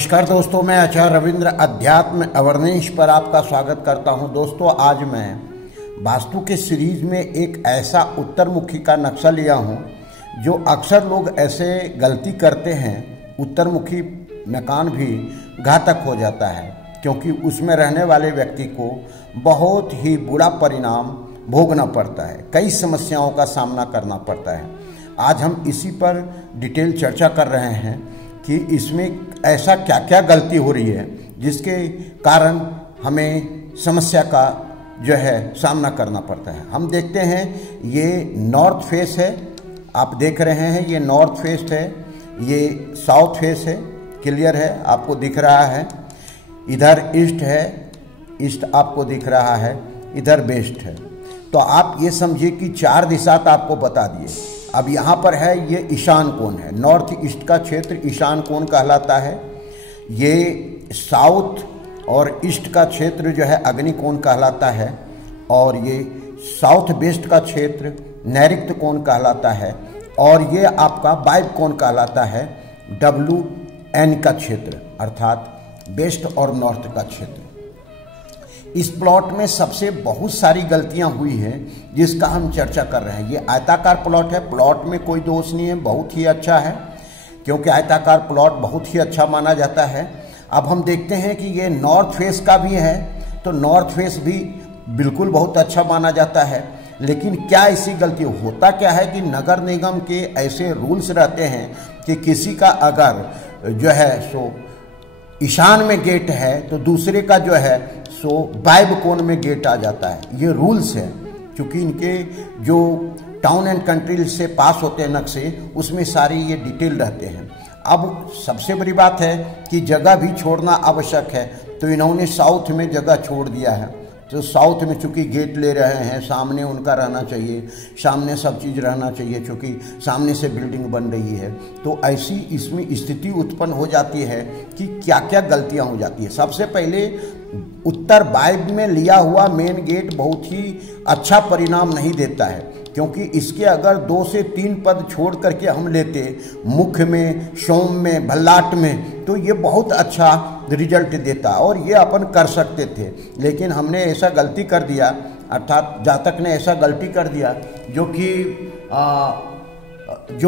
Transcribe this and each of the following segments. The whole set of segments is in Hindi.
नमस्कार दोस्तों, मैं आचार्य रविंद्र अध्यात्म अवर्नेश पर आपका स्वागत करता हूं। दोस्तों, आज मैं वास्तु के सीरीज में एक ऐसा उत्तरमुखी का नक्शा लिया हूं जो अक्सर लोग ऐसे गलती करते हैं। उत्तरमुखी मकान भी घातक हो जाता है क्योंकि उसमें रहने वाले व्यक्ति को बहुत ही बुरा परिणाम भोगना पड़ता है, कई समस्याओं का सामना करना पड़ता है। आज हम इसी पर डिटेल चर्चा कर रहे हैं कि इसमें ऐसा क्या क्या गलती हो रही है जिसके कारण हमें समस्या का जो है सामना करना पड़ता है। हम देखते हैं ये नॉर्थ फेस है, आप देख रहे हैं ये नॉर्थ फेस है, ये साउथ फेस है, क्लियर है, आपको दिख रहा है। इधर ईस्ट है, ईस्ट आपको दिख रहा है, इधर वेस्ट है। तो आप ये समझिए कि चार दिशा तो आपको बता दिए। अब यहाँ पर है ये ईशान कोण है, नॉर्थ ईस्ट का क्षेत्र ईशान कोण कहलाता है। ये साउथ और ईस्ट का क्षेत्र जो है अग्नि कोण कहलाता है और ये साउथ वेस्ट का क्षेत्र नैऋत्य कोण कहलाता है और ये आपका वायव्य कोण कहलाता है WN का क्षेत्र, अर्थात वेस्ट और नॉर्थ का क्षेत्र। इस प्लॉट में सबसे बहुत सारी गलतियां हुई हैं जिसका हम चर्चा कर रहे हैं। ये आयताकार प्लॉट है, प्लॉट में कोई दोष नहीं है, बहुत ही अच्छा है क्योंकि आयताकार प्लॉट बहुत ही अच्छा माना जाता है। अब हम देखते हैं कि ये नॉर्थ फेस का भी है तो नॉर्थ फेस भी बिल्कुल बहुत अच्छा माना जाता है। लेकिन क्या ऐसी गलती होता क्या है कि नगर निगम के ऐसे रूल्स रहते हैं कि किसी का अगर जो है सो ईशान में गेट है तो दूसरे का जो है सो वायव्य कोण में गेट आ जाता है। ये रूल्स है क्योंकि इनके जो टाउन एंड कंट्री से पास होते हैं नक्शे, उसमें सारे ये डिटेल रहते हैं। अब सबसे बड़ी बात है कि जगह भी छोड़ना आवश्यक है, तो इन्होंने साउथ में जगह छोड़ दिया है। तो साउथ में चूँकि गेट ले रहे हैं, सामने उनका रहना चाहिए, सामने सब चीज़ रहना चाहिए क्योंकि सामने से बिल्डिंग बन रही है। तो ऐसी इसमें स्थिति उत्पन्न हो जाती है कि क्या क्या गलतियां हो जाती है। सबसे पहले उत्तर वायव्य में लिया हुआ मेन गेट बहुत ही अच्छा परिणाम नहीं देता है क्योंकि इसके अगर 2 से 3 पद छोड़ करके हम लेते मुख्य में, सोम में, भल्लाट में, तो ये बहुत अच्छा रिजल्ट देता और ये अपन कर सकते थे। लेकिन हमने ऐसा गलती कर दिया, अर्थात जातक ने ऐसा गलती कर दिया जो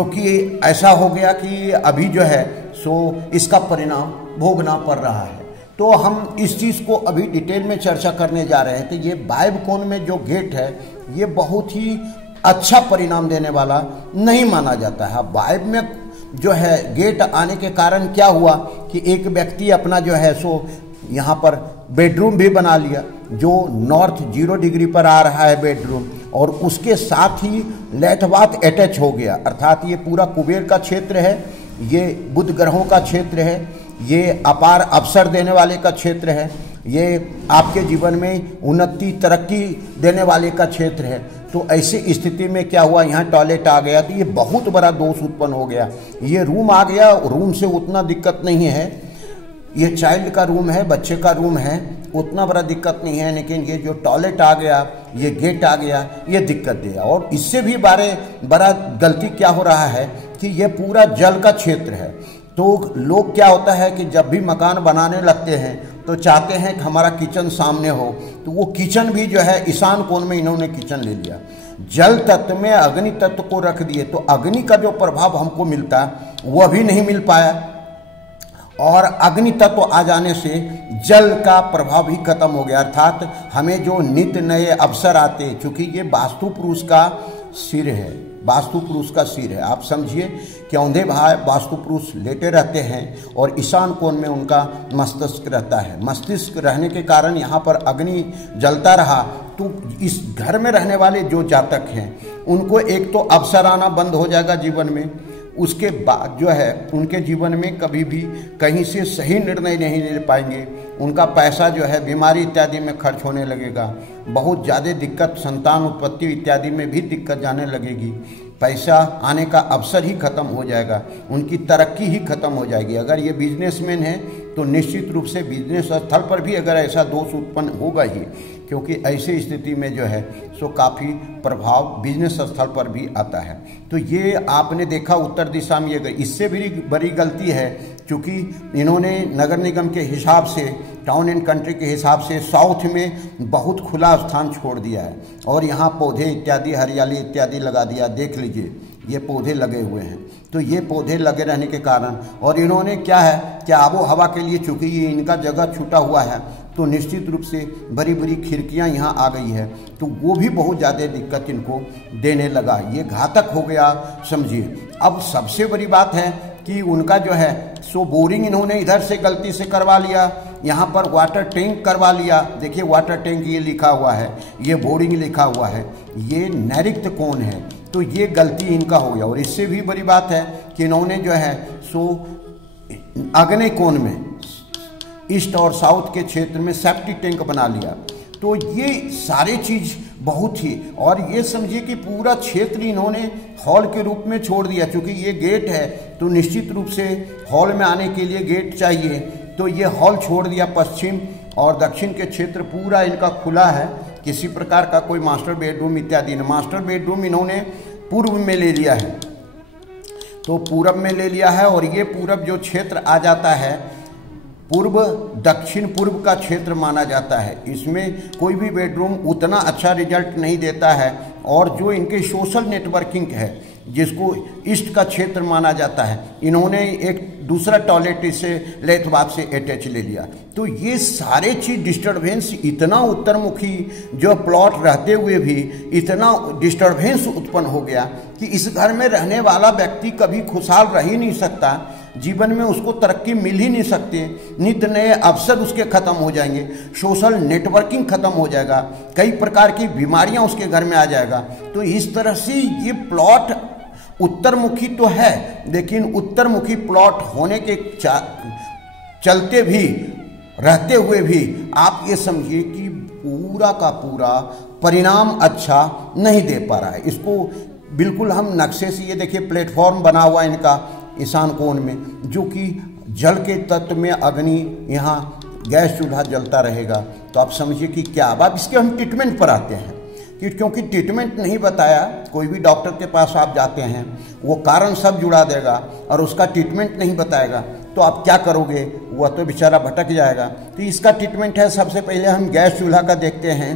कि ऐसा हो गया कि अभी जो है सो इसका परिणाम भोगना पड़ रहा है। तो हम इस चीज़ को अभी डिटेल में चर्चा करने जा रहे हैं। तो ये वायव्य कोण में जो गेट है ये बहुत ही अच्छा परिणाम देने वाला नहीं माना जाता है। वायव्य में जो है गेट आने के कारण क्या हुआ कि एक व्यक्ति अपना जो है सो यहाँ पर बेडरूम भी बना लिया, जो नॉर्थ 0 डिग्री पर आ रहा है बेडरूम, और उसके साथ ही लैट बाथ अटैच हो गया। अर्थात ये पूरा कुबेर का क्षेत्र है, ये बुध ग्रहों का क्षेत्र है, ये अपार अवसर देने वाले का क्षेत्र है, ये आपके जीवन में उन्नति तरक्की देने वाले का क्षेत्र है। तो ऐसी स्थिति में क्या हुआ, यहाँ टॉयलेट आ गया तो ये बहुत बड़ा दोष उत्पन्न हो गया। ये रूम आ गया, रूम से उतना दिक्कत नहीं है, ये चाइल्ड का रूम है, बच्चे का रूम है, उतना बड़ा दिक्कत नहीं है। लेकिन ये जो टॉयलेट आ गया, ये गेट आ गया, ये दिक्कत दिया। और इससे भी बड़ा गलती क्या हो रहा है कि ये पूरा जल का क्षेत्र है। तो लोग क्या होता है कि जब भी मकान बनाने लगते हैं तो चाहते हैं कि हमारा किचन सामने हो, तो वो किचन भी जो है ईशान कोण में इन्होंने किचन ले लिया। जल तत्व में अग्नि तत्व को रख दिए तो अग्नि का जो प्रभाव हमको मिलता वह भी नहीं मिल पाया और अग्नि तत्व आ जाने से जल का प्रभाव भी खत्म हो गया। अर्थात हमें जो नित्य नए अवसर आते, क्योंकि ये वास्तु पुरुष का सिर है, वास्तु पुरुष का सिर है। आप समझिए कि औंधे भाई वास्तु पुरुष लेटे रहते हैं और ईशान कोण में उनका मस्तिष्क रहता है। मस्तिष्क रहने के कारण यहाँ पर अग्नि जलता रहा तो इस घर में रहने वाले जो जातक हैं उनको एक तो अवसर आना बंद हो जाएगा जीवन में। उसके बाद जो है उनके जीवन में कभी भी कहीं से सही निर्णय नहीं ले पाएंगे, उनका पैसा जो है बीमारी इत्यादि में खर्च होने लगेगा, बहुत ज़्यादा दिक्कत, संतान उत्पत्ति इत्यादि में भी दिक्कत जाने लगेगी, पैसा आने का अवसर ही खत्म हो जाएगा, उनकी तरक्की ही खत्म हो जाएगी। अगर ये बिजनेसमैन है तो निश्चित रूप से बिजनेस स्थल पर भी अगर ऐसा दोष उत्पन्न होगा ही, क्योंकि ऐसी स्थिति में जो है सो काफ़ी प्रभाव बिजनेस स्थल पर भी आता है। तो ये आपने देखा उत्तर दिशा में ये गई। इससे भी बड़ी गलती है क्योंकि इन्होंने नगर निगम के हिसाब से, टाउन एंड कंट्री के हिसाब से साउथ में बहुत खुला स्थान छोड़ दिया है और यहाँ पौधे इत्यादि, हरियाली इत्यादि लगा दिया। देख लीजिए ये पौधे लगे हुए हैं। तो ये पौधे लगे रहने के कारण, और इन्होंने क्या है कि आबो हवा के लिए, चूँकि ये इनका जगह छूटा हुआ है, तो निश्चित रूप से बड़ी बड़ी खिड़कियां यहाँ आ गई है, तो वो भी बहुत ज़्यादा दिक्कत इनको देने लगा। ये घातक हो गया समझिए। अब सबसे बड़ी बात है कि उनका जो है सो बोरिंग इन्होंने इधर से गलती से करवा लिया, यहाँ पर वाटर टैंक करवा लिया। देखिए वाटर टैंक ये लिखा हुआ है, ये बोरिंग लिखा हुआ है, ये नैऋत्य कोण है, तो ये गलती इनका हो गया। और इससे भी बड़ी बात है कि इन्होंने जो है सो आग्नेय कोण में, ईस्ट और साउथ के क्षेत्र में सेप्टिक टैंक बना लिया। तो ये सारे चीज़ बहुत ही, और ये समझिए कि पूरा क्षेत्र इन्होंने हॉल के रूप में छोड़ दिया। क्योंकि ये गेट है तो निश्चित रूप से हॉल में आने के लिए गेट चाहिए, तो ये हॉल छोड़ दिया। पश्चिम और दक्षिण के क्षेत्र पूरा इनका खुला है, किसी प्रकार का कोई मास्टर बेडरूम इत्यादि नहीं। मास्टर बेडरूम इन्होंने पूर्व में ले लिया है, तो पूरब में ले लिया है, और ये पूरब जो क्षेत्र आ जाता है, पूर्व दक्षिण पूर्व का क्षेत्र माना जाता है। इसमें कोई भी बेडरूम उतना अच्छा रिजल्ट नहीं देता है। और जो इनके सोशल नेटवर्किंग है, जिसको ईस्ट का क्षेत्र माना जाता है, इन्होंने एक दूसरा टॉयलेट इसे लेथबाद से अटैच ले लिया। तो ये सारे चीज डिस्टर्बेंस, इतना उत्तरमुखी जो प्लॉट रहते हुए भी इतना डिस्टर्बेंस उत्पन्न हो गया कि इस घर में रहने वाला व्यक्ति कभी खुशहाल रह ही नहीं सकता, जीवन में उसको तरक्की मिल ही नहीं सकती, नित नए अवसर उसके खत्म हो जाएंगे, सोशल नेटवर्किंग खत्म हो जाएगा, कई प्रकार की बीमारियां उसके घर में आ जाएगा। तो इस तरह से ये प्लॉट उत्तरमुखी तो है, लेकिन उत्तरमुखी प्लॉट होने के चलते भी, रहते हुए भी आप ये समझिए कि पूरा का पूरा परिणाम अच्छा नहीं दे पा रहा है। इसको बिल्कुल हम नक्शे से, ये देखिए प्लेटफॉर्म बना हुआ इनका ईशान कोण में, जो कि जल के तत्व में अग्नि, यहाँ गैस चूल्हा जलता रहेगा। तो आप समझिए कि क्या। अब इसके हम ट्रीटमेंट पर आते हैं कि क्योंकि ट्रीटमेंट नहीं बताया, कोई भी डॉक्टर के पास आप जाते हैं, वो कारण सब जुड़ा देगा और उसका ट्रीटमेंट नहीं बताएगा, तो आप क्या करोगे, वह तो बेचारा भटक जाएगा। तो इसका ट्रीटमेंट है, सबसे पहले हम गैस चूल्हा का देखते हैं।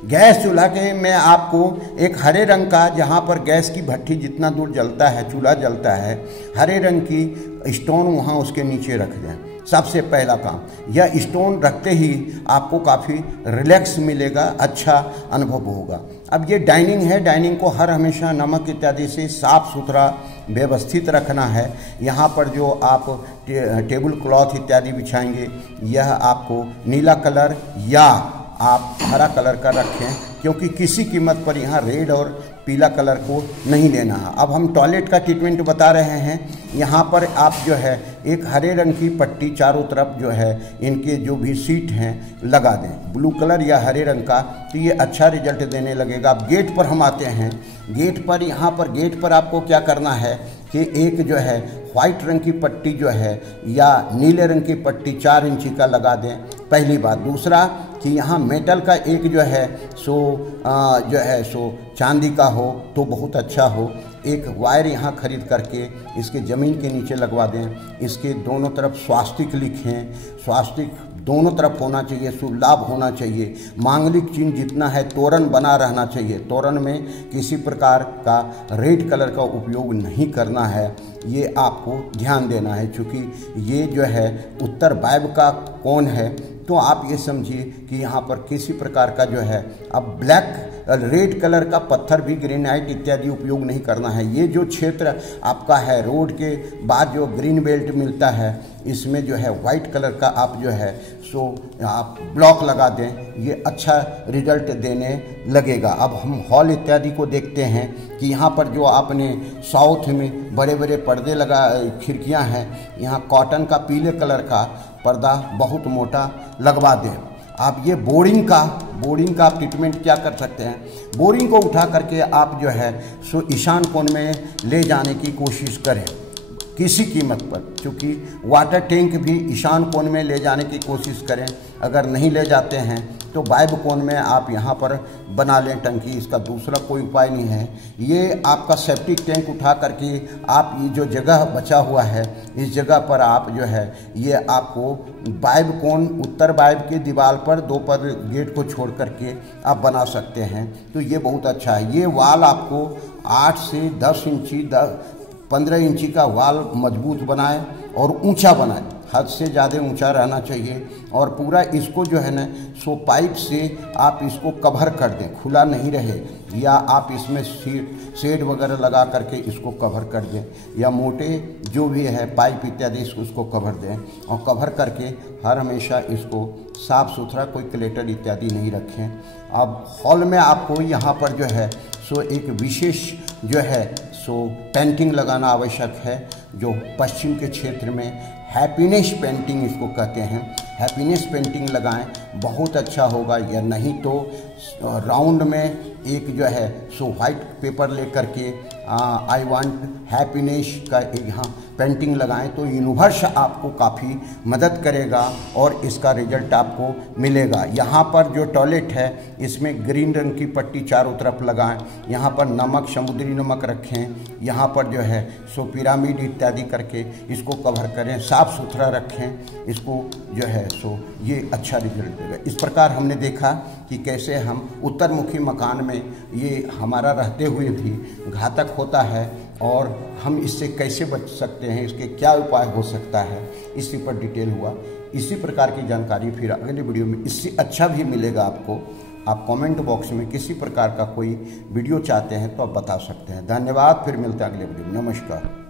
गैस चूल्हा के में आपको एक हरे रंग का, जहाँ पर गैस की भट्टी जितना दूर जलता है, चूल्हा जलता है, हरे रंग की स्टोन वहाँ उसके नीचे रख दें। सबसे पहला काम, यह स्टोन रखते ही आपको काफ़ी रिलैक्स मिलेगा, अच्छा अनुभव होगा। अब ये डाइनिंग है, डाइनिंग को हर हमेशा नमक इत्यादि से साफ सुथरा व्यवस्थित रखना है। यहाँ पर जो आप टेबल क्लॉथ इत्यादि बिछाएंगे, यह आपको नीला कलर या आप हरा कलर का रखें, क्योंकि किसी कीमत पर यहाँ रेड और पीला कलर को नहीं लेना है। अब हम टॉयलेट का ट्रीटमेंट बता रहे हैं। यहाँ पर आप जो है एक हरे रंग की पट्टी चारों तरफ जो है इनके जो भी सीट हैं लगा दें, ब्लू कलर या हरे रंग का, तो ये अच्छा रिजल्ट देने लगेगा। अब गेट पर हम आते हैं। गेट पर, यहाँ पर गेट पर आपको क्या करना है कि एक जो है व्हाइट रंग की पट्टी जो है या नीले रंग की पट्टी 4 इंची का लगा दें, पहली बात। दूसरा कि यहाँ मेटल का एक जो है सो चांदी का हो तो बहुत अच्छा हो। एक वायर यहाँ खरीद करके इसके ज़मीन के नीचे लगवा दें। इसके दोनों तरफ स्वास्तिक लिखें, स्वास्तिक दोनों तरफ होना चाहिए, शुभ लाभ होना चाहिए। मांगलिक चिन्ह जितना है, तोरण बना रहना चाहिए। तोरण में किसी प्रकार का रेड कलर का उपयोग नहीं करना है, ये आपको ध्यान देना है। क्योंकि ये जो है उत्तर वायव्य का कोण है, तो आप ये समझिए कि यहाँ पर किसी प्रकार का जो है, अब ब्लैक रेड कलर का पत्थर भी, ग्रेनाइट इत्यादि उपयोग नहीं करना है। ये जो क्षेत्र आपका है, रोड के बाद जो ग्रीन बेल्ट मिलता है, इसमें जो है वाइट कलर का आप जो है सो आप ब्लॉक लगा दें, ये अच्छा रिजल्ट देने लगेगा। अब हम हॉल इत्यादि को देखते हैं कि यहाँ पर जो आपने साउथ में बड़े बड़े पर्दे लगा, खिड़कियाँ हैं, यहाँ कॉटन का पीले कलर का पर्दा बहुत मोटा लगवा दें। आप ये बोरिंग का आप ट्रीटमेंट क्या कर सकते हैं, बोरिंग को उठा करके आप जो है सो ईशान कोण में ले जाने की कोशिश करें किसी कीमत पर। क्योंकि वाटर टैंक भी ईशान कोण में ले जाने की कोशिश करें। अगर नहीं ले जाते हैं तो वायु कोण में आप यहाँ पर बना लें टंकी। इसका दूसरा कोई उपाय नहीं है। ये आपका सेप्टिक टैंक उठा करके आप ये जो जगह बचा हुआ है इस जगह पर आप जो है ये आपको वायु कोण उत्तर वायु की दीवार पर 2 पर गेट को छोड़ करके आप बना सकते हैं। तो ये बहुत अच्छा है। ये वाल आपको 8 से 10 इंची 15 इंची का वाल मजबूत बनाएं और ऊंचा बनाएं, हद से ज़्यादा ऊंचा रहना चाहिए। और पूरा इसको जो है ना सो पाइप से आप इसको कवर कर दें, खुला नहीं रहे, या आप इसमें शेड वगैरह लगा करके इसको कवर कर दें, या मोटे जो भी है पाइप इत्यादि उसको कवर दें। और कवर करके हर हमेशा इसको साफ़ सुथरा, कोई क्लेटर इत्यादि नहीं रखें। अब हॉल में आपको यहाँ पर जो है सो एक विशेष जो है सो पेंटिंग लगाना आवश्यक है, जो पश्चिम के क्षेत्र में हैप्पीनेस पेंटिंग इसको कहते हैं। हैप्पीनेस पेंटिंग लगाएं, बहुत अच्छा होगा। या नहीं तो राउंड में एक जो है सो वाइट पेपर लेकर के आई वांट हैप्पीनेस का एक यहाँ पेंटिंग लगाएं, तो यूनिवर्स आपको काफ़ी मदद करेगा और इसका रिजल्ट आपको मिलेगा। यहाँ पर जो टॉयलेट है इसमें ग्रीन रंग की पट्टी चारों तरफ लगाएं। यहाँ पर नमक, समुद्री नमक रखें। यहाँ पर जो है सो पिरामिड इत्यादि करके इसको कवर करें, साफ़ सुथरा रखें इसको जो है सो ये अच्छा रिजल्ट देगा। इस प्रकार हमने देखा कि कैसे हम उत्तरमुखी मकान में ये हमारा रहते हुए भी घातक होता है और हम इससे कैसे बच सकते हैं, इसके क्या उपाय हो सकता है, इसी पर डिटेल हुआ। इसी प्रकार की जानकारी फिर अगले वीडियो में इससे अच्छा भी मिलेगा आपको। आप कमेंट बॉक्स में किसी प्रकार का कोई वीडियो चाहते हैं तो आप बता सकते हैं। धन्यवाद। फिर मिलते हैं अगले वीडियो में। नमस्कार।